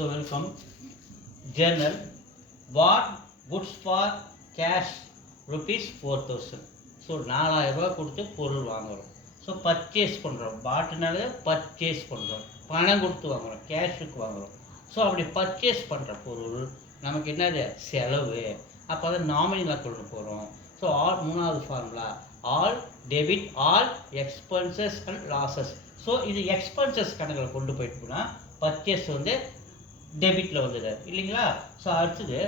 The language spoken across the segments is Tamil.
So welcome. Journal. What goods for cash rupees 4000. So 4000 ரூபா கொடுத்து பொருள் வாங்குகிறோம். ஸோ பர்ச்சேஸ் பண்ணுறோம். பாட்டுனால பர்ச்சேஸ் பண்ணுறோம், பணம் கொடுத்து வாங்குகிறோம், கேஷுக்கு வாங்குகிறோம். ஸோ அப்படி பர்ச்சேஸ் பண்ணுற பொருள் நமக்கு என்னது செலவு. அப்போ அதை நாமினலாக கொண்டு போகிறோம். ஸோ ஆல் மூணாவது formula all debit all expenses and losses. So இது எக்ஸ்பென்சஸ் கணக்கில் கொண்டு போயிட்டோம்னா பர்ச்சேஸ் வந்து டெபிட்டில் வந்துடுது இல்லைங்களா. ஸோ அடுத்தது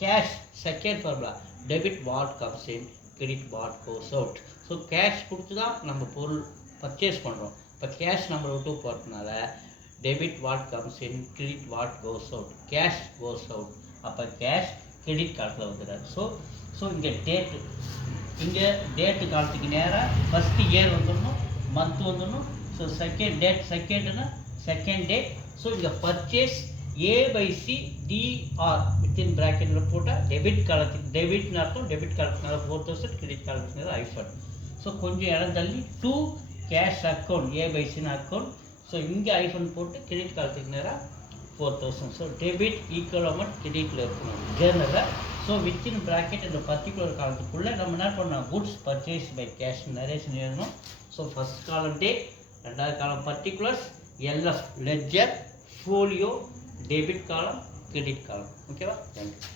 cash second formula debit what comes in credit what goes out. So cash கொடுத்து தான் நம்ம பொருள் பர்ச்சேஸ் பண்ணுறோம். இப்போ கேஷ் நம்மளை விட்டு போகிறதுனால debit what comes in credit what goes out, cash goes out. அப்போ கேஷ் கிரெடிட் காலத்தில் வந்துடுறாரு. ஸோ இங்கே டேட்டு, இங்கே டேட்டு காலத்துக்கு நேராக ஃபஸ்ட்டு இயர் வந்துடணும், மந்த் வந்துடணும். ஸோ செகண்ட் டேட், செகண்ட்னா செகண்ட் டேட். ஸோ இங்கே பர்ச்சேஸ் A/C DR வித்தின் ப்ராக்கெட்டில் போட்டால் டெபிட் காலத்துக்கு டெபிட்னு அர்த்தம், டெபிட் காலத்துக்கு 4000, கிரெடிட் காலத்துக்கு ஐஃபன். ஸோ கொஞ்சம் இடம் தள்ளி டூ கேஷ் அக்கௌண்ட் A/Cன்னு அக்கௌண்ட். ஸோ இங்கே ஐஃபன் போட்டு கிரெடிட் காலத்துக்கு நேராக 4000. ஸோ டெபிட் ஈக்குவல் அமௌண்ட் கிரெடிட்டில் இருக்கணும் ஜேர்னலில். ஸோ வித்தின் ப்ராக்கெட் இந்த பர்டிகுலர் காலத்துக்குள்ளே நம்ம என்ன பண்ணோம் goods purchase by cash narration எழுதணும். ஸோ ஃபஸ்ட் காலம் டேட், ரெண்டாவது காலம் particulars, LF ledger, folio, debit காலம், கிரெடிட் காலம். ஓகேவா? தேங்க்யூ.